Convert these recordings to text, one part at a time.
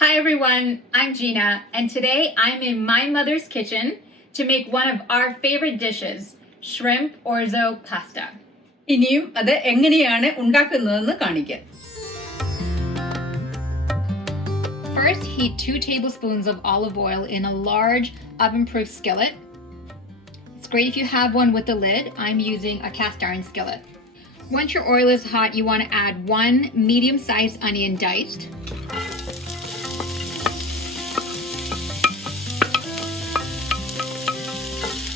Hi everyone, I'm Gina, and today I'm in my mother's kitchen to make one of our favorite dishes, shrimp orzo pasta. ഇനിയും അത് എങ്ങനെയാണ് ഉണ്ടാക്കുന്നതെന്ന് കാണിക്കാം. First, heat 2 tablespoons of olive oil in a large oven-proof skillet. It's great if you have one with a lid. I'm using a cast iron skillet. Once your oil is hot, you want to add 1 medium-sized onion diced.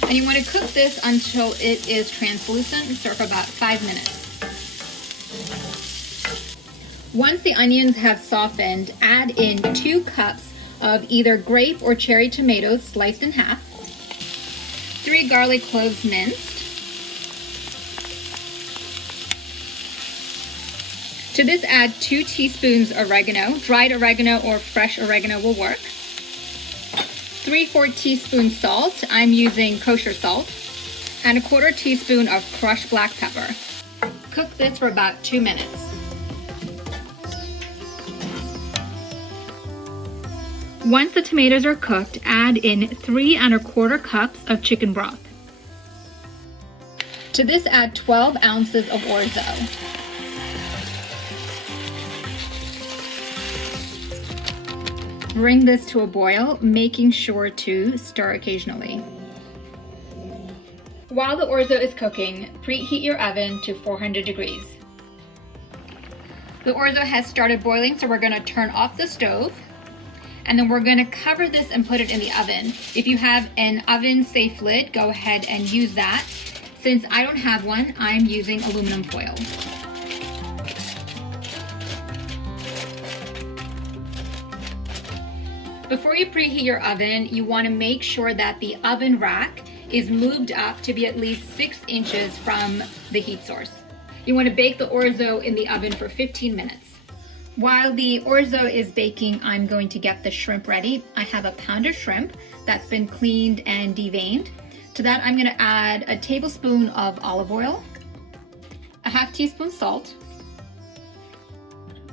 And you want to cook this until it is translucent, stir for about 5 minutes. Once the onions have softened, add in 2 cups of either grape or cherry tomatoes sliced in half, 3 garlic cloves minced. To this add 2 teaspoons oregano. Dried oregano or fresh oregano will work. 3/4 teaspoons salt. I'm using kosher salt. And 1/4 teaspoon of crushed black pepper. Cook this for about 2 minutes. Once the tomatoes are cooked, add in 3 1/4 cups of chicken broth. To this add 12 ounces of orzo. Bring this to a boil, making sure to stir occasionally. While the orzo is cooking, preheat your oven to 400 degrees. The orzo has started boiling, so we're going to turn off the stove. And then we're going to cover this and put it in the oven. If you have an oven-safe lid, go ahead and use that. Since I don't have one, I'm using aluminum foil. Before you preheat your oven, you want to make sure that the oven rack is moved up to be at least 6 inches from the heat source. You want to bake the orzo in the oven for 15 minutes. While the orzo is baking, I'm going to get the shrimp ready. I have a pound of shrimp that's been cleaned and deveined. To that, I'm going to add a tablespoon of olive oil, a 1/2 teaspoon salt,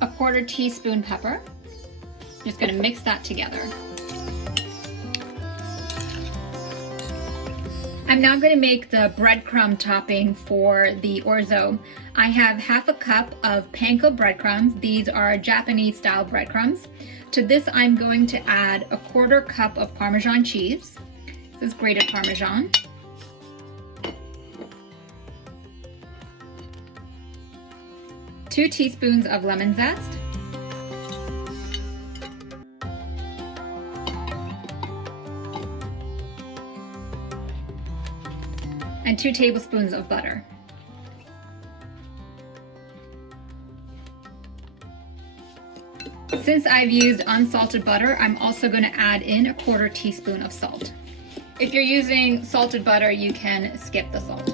a 1/4 teaspoon pepper. Just going to mix that together. I'm now going to make the breadcrumb topping for the orzo. I have 1/2 cup of panko breadcrumbs. These are Japanese style breadcrumbs. To this, I'm going to add a 1/4 cup of Parmesan cheese. This is grated Parmesan. Two teaspoons of lemon zest. And 2 tablespoons of butter. Since I've used unsalted butter, I'm also going to add in a 1/4 teaspoon of salt. If you're using salted butter, you can skip the salt.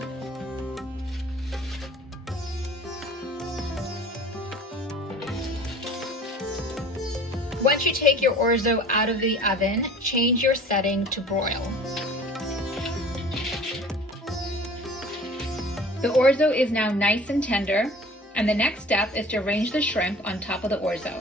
Once you take your orzo out of the oven, change your setting to broil. The orzo is now nice and tender, and the next step is to arrange the shrimp on top of the orzo.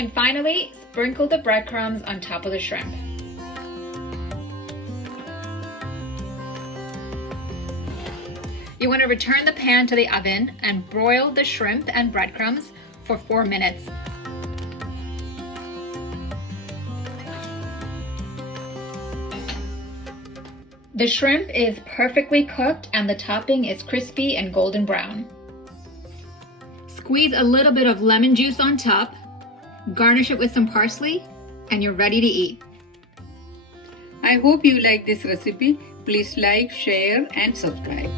And finally, sprinkle the breadcrumbs on top of the shrimp. You want to return the pan to the oven and broil the shrimp and breadcrumbs for 4 minutes. The shrimp is perfectly cooked and the topping is crispy and golden brown. Squeeze a little bit of lemon juice on top, garnish it with some parsley, and you're ready to eat. I hope you like this recipe. Please like, share and subscribe.